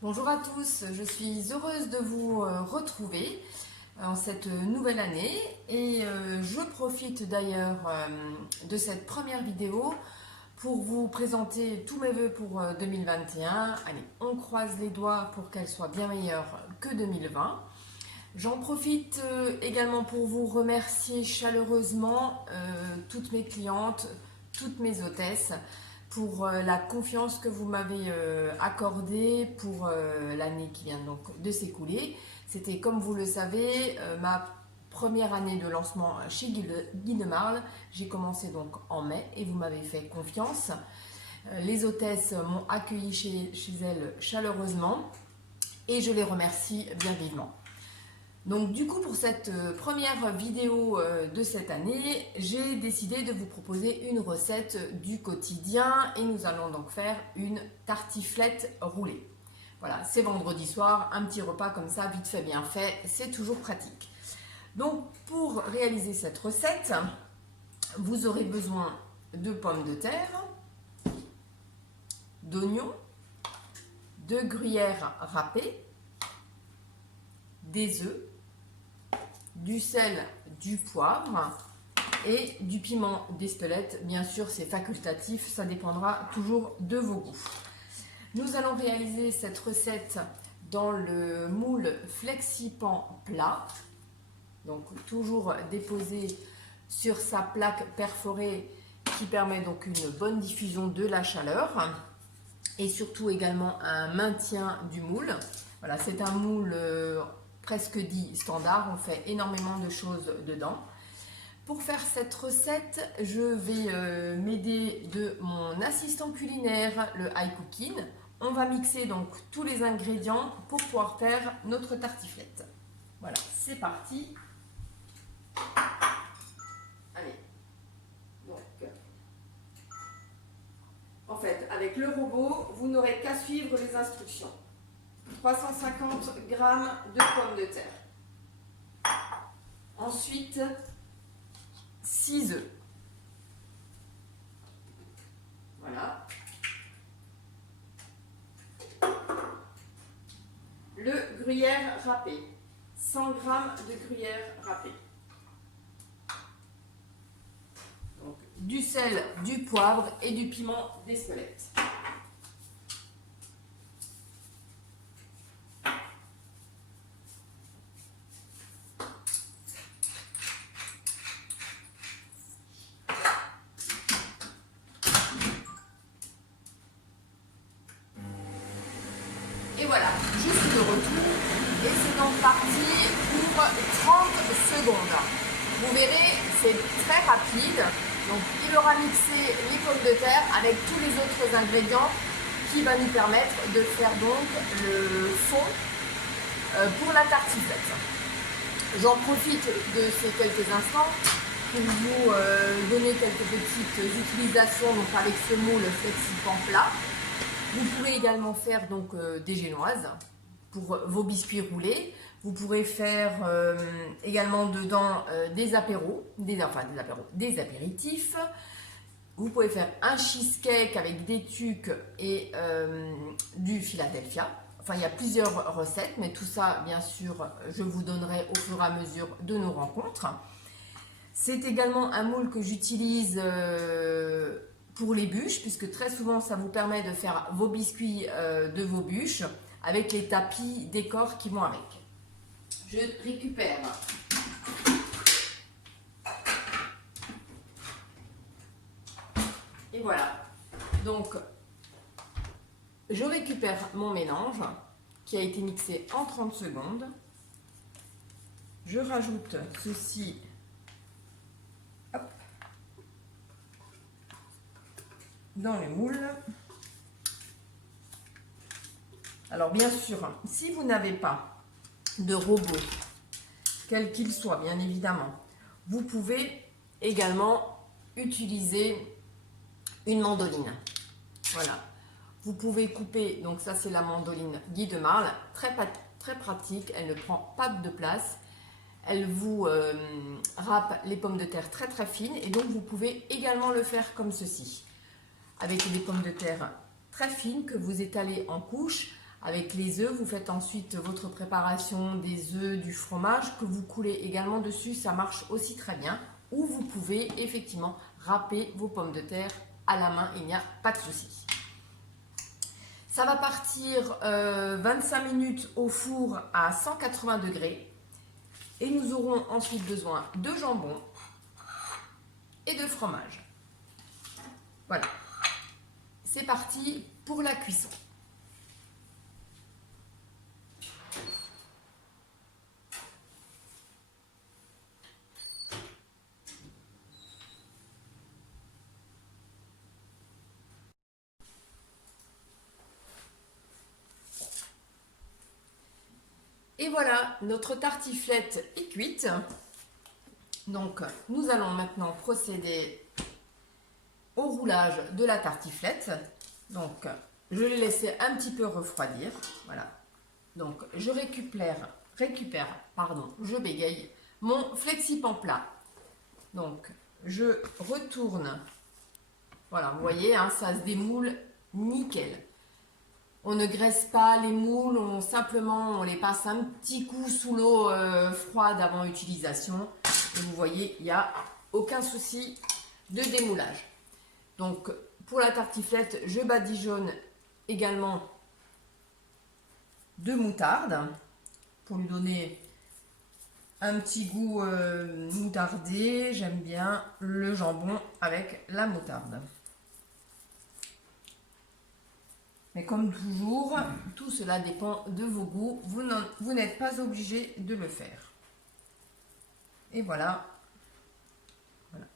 Bonjour à tous, je suis heureuse de vous retrouver en cette nouvelle année et je profite d'ailleurs de cette première vidéo pour vous présenter tous mes vœux pour 2021. Allez, on croise les doigts pour qu'elle soit bien meilleure que 2020. J'en profite également pour vous remercier chaleureusement toutes mes clientes, toutes mes hôtesses pour la confiance que vous m'avez accordée pour l'année qui vient donc de s'écouler. C'était, comme vous le savez, ma première année de lancement chez Guy de Marle. J'ai commencé donc en mai et vous m'avez fait confiance. Les hôtesses m'ont accueilli chez elles chaleureusement et je les remercie bien vivement. Donc du coup, pour cette première vidéo de cette année, j'ai décidé de vous proposer une recette du quotidien et nous allons donc faire une tartiflette roulée. Voilà, c'est vendredi soir, un petit repas comme ça, vite fait, bien fait, c'est toujours pratique. Donc pour réaliser cette recette, vous aurez besoin de pommes de terre, d'oignons, de gruyère râpée, des œufs, du sel, du poivre et du piment d'Espelette. Bien sûr, c'est facultatif, ça dépendra toujours de vos goûts. Nous allons réaliser cette recette dans le moule FlexiPan plat. Donc toujours déposé sur sa plaque perforée qui permet donc une bonne diffusion de la chaleur et surtout également un maintien du moule. Voilà, c'est un moule presque dit standard, on fait énormément de choses dedans. Pour faire cette recette, je vais m'aider de mon assistant culinaire, le iCooking. On va mixer donc tous les ingrédients pour pouvoir faire notre tartiflette. Voilà, c'est parti. Allez, donc, en fait, avec le robot, vous n'aurez qu'à suivre les instructions. 350 g de pommes de terre. Ensuite, 6 œufs. Voilà. Le gruyère râpé. 100 g de gruyère râpé. Donc, du sel, du poivre et du piment d'Espelette. Et voilà, je suis de retour et c'est donc parti pour 30 secondes. Vous verrez, c'est très rapide. Donc il aura mixé les pommes de terre avec tous les autres ingrédients qui va nous permettre de faire donc le fond pour la tartiflette. J'en profite de ces quelques instants pour vous donner quelques petites utilisations donc avec ce moule FlexiPan plat. Vous pourrez également faire donc des génoises pour vos biscuits roulés. Vous pourrez faire également dedans des apéritifs. Vous pouvez faire un cheesecake avec des tucs et du Philadelphia. Enfin, il y a plusieurs recettes, mais tout ça, bien sûr, je vous donnerai au fur et à mesure de nos rencontres. C'est également un moule que j'utilise pour les bûches, puisque très souvent ça vous permet de faire vos biscuits de vos bûches avec les tapis décors qui vont avec. Je récupère et voilà, donc je récupère mon mélange qui a été mixé en 30 secondes. Je rajoute ceci dans le moule. Alors bien sûr, si vous n'avez pas de robot, quel qu'il soit bien évidemment, vous pouvez également utiliser une mandoline. Voilà, vous pouvez couper, donc ça c'est la mandoline Guy de Marle, très pratique, elle ne prend pas de place. Elle vous râpe les pommes de terre très fines et donc vous pouvez également le faire comme ceci, avec des pommes de terre très fines que vous étalez en couches avec les œufs. Vous faites ensuite votre préparation des œufs, du fromage que vous coulez également dessus. Ça marche aussi très bien. Ou vous pouvez effectivement râper vos pommes de terre à la main. Il n'y a pas de souci. Ça va partir 25 minutes au four à 180 degrés. Et nous aurons ensuite besoin de jambon et de fromage. Voilà. C'est parti pour la cuisson. Et voilà, notre tartiflette est cuite. Donc, nous allons maintenant procéder au roulage de la tartiflette. Donc, je l'ai laissé un petit peu refroidir. Voilà. Donc, je récupère, je bégaye, mon flexipan plat. Donc, je retourne. Voilà, vous voyez, hein, ça se démoule nickel. On ne graisse pas les moules, on les passe un petit coup sous l'eau froide avant utilisation. Et vous voyez, il n'y a aucun souci de démoulage. Donc, pour la tartiflette, je badigeonne également de moutarde pour lui donner un petit goût moutardé. J'aime bien le jambon avec la moutarde. Mais comme toujours, tout cela dépend de vos goûts. Vous n'êtes pas obligé de le faire. Et voilà. Voilà.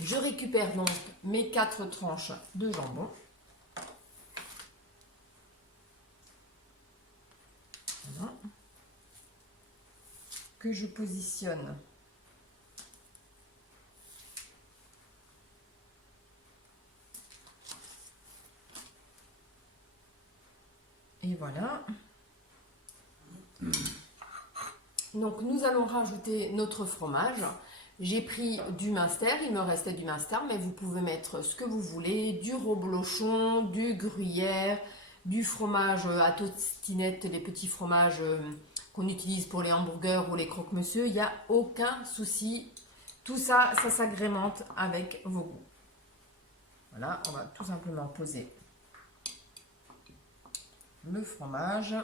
Je récupère donc mes 4 tranches de jambon. Voilà. Que je positionne et voilà. Donc nous allons rajouter notre fromage. J'ai pris du Munster, il me restait du Munster, mais vous pouvez mettre ce que vous voulez, du reblochon, du gruyère, du fromage à tostinette, les petits fromages qu'on utilise pour les hamburgers ou les croque-monsieur. Il n'y a aucun souci. Tout ça, ça s'agrémente avec vos goûts. Voilà, on va tout simplement poser le fromage.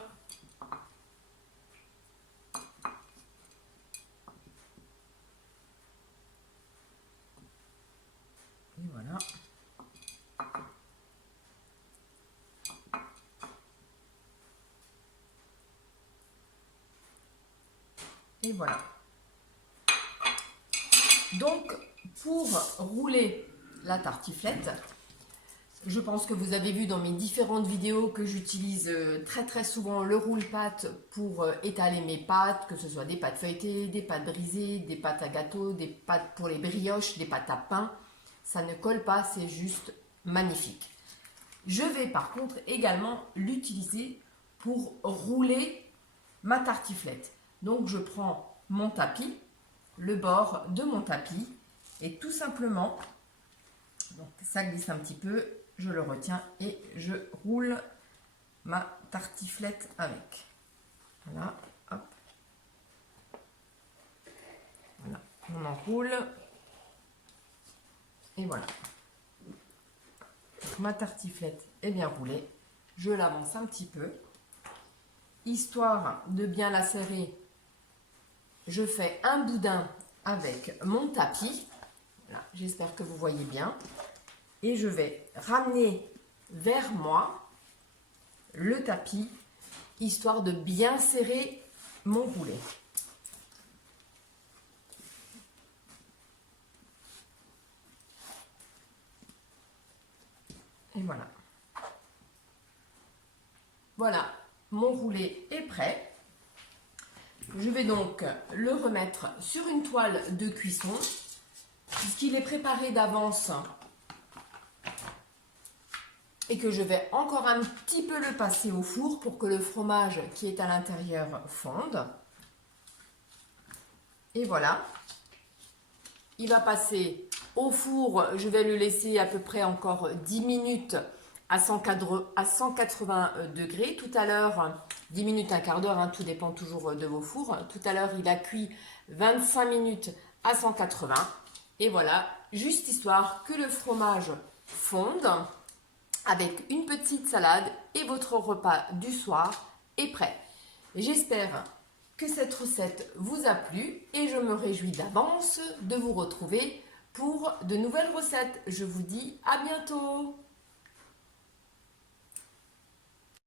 Et voilà. Et voilà. Donc, pour rouler la tartiflette, je pense que vous avez vu dans mes différentes vidéos que j'utilise très souvent le roule-pâte pour étaler mes pâtes, que ce soit des pâtes feuilletées, des pâtes brisées, des pâtes à gâteau, des pâtes pour les brioches, des pâtes à pain. Ça ne colle pas, c'est juste magnifique. Je vais par contre également l'utiliser pour rouler ma tartiflette. Donc je prends mon tapis, le bord de mon tapis et tout simplement, donc ça glisse un petit peu, je le retiens et je roule ma tartiflette avec. Voilà, hop. Voilà, on enroule. Et voilà. Ma tartiflette est bien roulée. Je l'avance un petit peu. Histoire de bien la serrer, je fais un boudin avec mon tapis. Voilà, j'espère que vous voyez bien. Et je vais ramener vers moi le tapis, histoire de bien serrer mon roulet. Et voilà. Voilà, mon roulet est prêt. Je vais donc le remettre sur une toile de cuisson, puisqu'il est préparé d'avance et que je vais encore un petit peu le passer au four pour que le fromage qui est à l'intérieur fonde. Et voilà, il va passer au four, je vais le laisser à peu près encore 10 minutes à 180 degrés. Tout à l'heure, 10 minutes, un quart d'heure, hein, tout dépend toujours de vos fours. Tout à l'heure, il a cuit 25 minutes à 180. Et voilà, juste histoire que le fromage fonde avec une petite salade et votre repas du soir est prêt. J'espère que cette recette vous a plu et je me réjouis d'avance de vous retrouver pour de nouvelles recettes. Je vous dis à bientôt!